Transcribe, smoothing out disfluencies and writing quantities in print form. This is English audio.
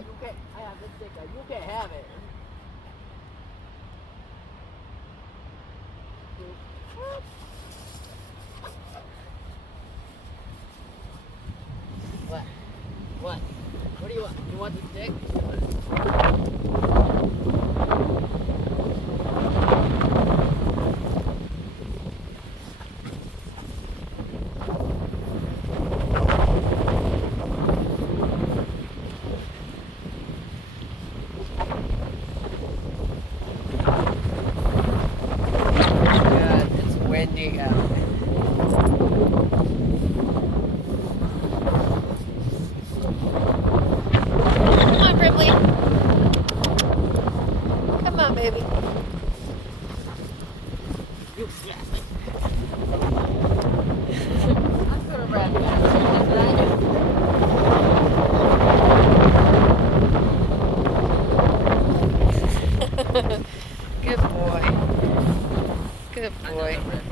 you can't. I have this sticker. You can't have it. What? What? What do you want? You want the stick? Windy out. Come on, Ripley. Come on, baby. You snap it. I'm gonna wrap that. Good boy. Good boy.